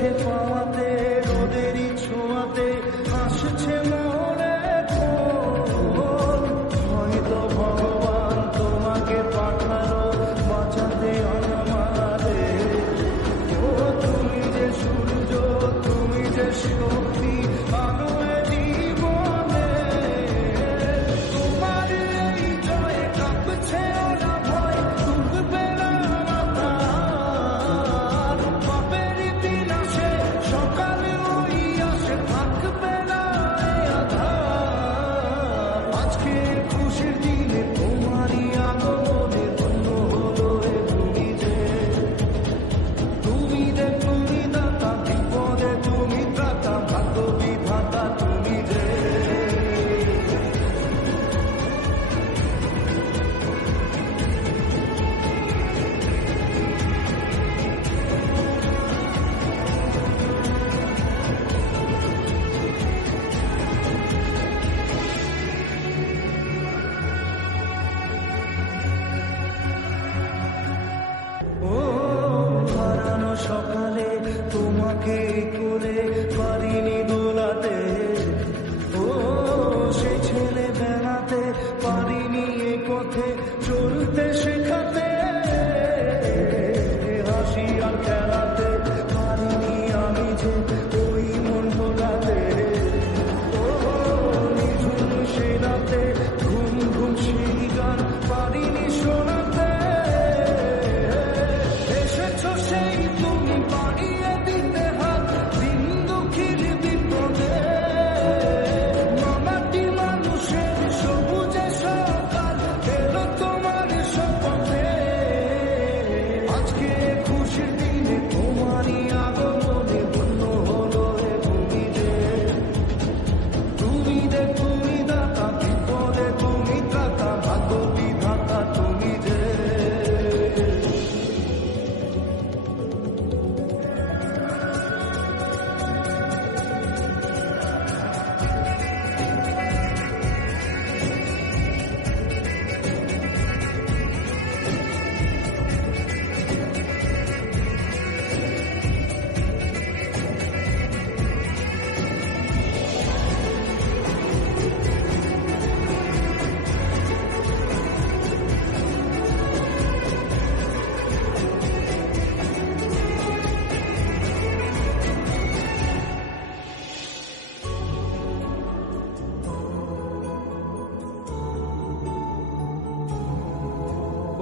কাছে পাওয়াতে রোদেরই ছোঁয়াতে আসছে মনে কোন হয়তো ভগবান তোমাকে পাঠালো বাঁচাতে আমাদের। ও তুমি যে সূর্য, তুমি যে শক্তি, আলোয় জীবনে তোমার এই জয়ে কাঁপছে ওরা ভয়, তুলবে না মাথা পাপের বিনাশে সকালে ওই আসে, থাকবে না এই আধার। আজকে খুশির দিনে তোমারই আগমনে ধন্য হলো এ ভূমি যে, তুমি যে তুমি দাতা, বিপদে তুমি ত্রাতা, ভাগ্য বিধাতা তুমি যে। ও হারানো সকালে তোমাকে করে পারিনি দোলাতে, ও সে ছেলে বেড়াতে পারিনি এ পথে চলতে শেখাতে, হাসি আর খেলাতে পারিনি আমি যে ওই মন ভোলাতে। ও নিঝুম সে রাতে ঘুম ঘুম সেই গান পারিনি শোনাতে, এসেছো সেই তুমি বাড়িয়ে দিতে হাত দিন দুঃখীর বিপদে। মামাটি মানুষের সবুজে সকাল এলো তোমার শপথে। আজকে খুশির দিনে তোমারই আগমনে ধন্য হলো এ ভূমি যে, তুমি যে তুমি দাতা, বিপদে তুমি ত্রাতা, ভাগ্য বিধাতা তুমি যে।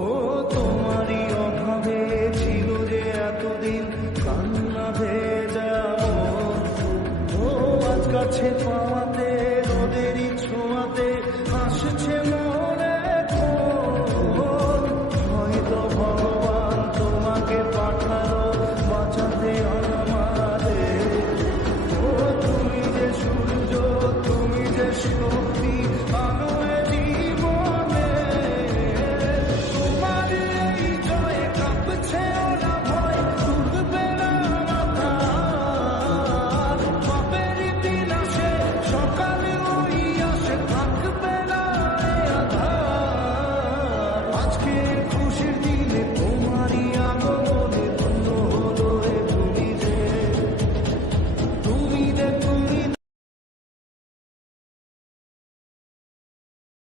ও তোমারই অভাবে ছিল যে এতদিন কান্না ভেজা মন, ও আজ কাছে পাওয়া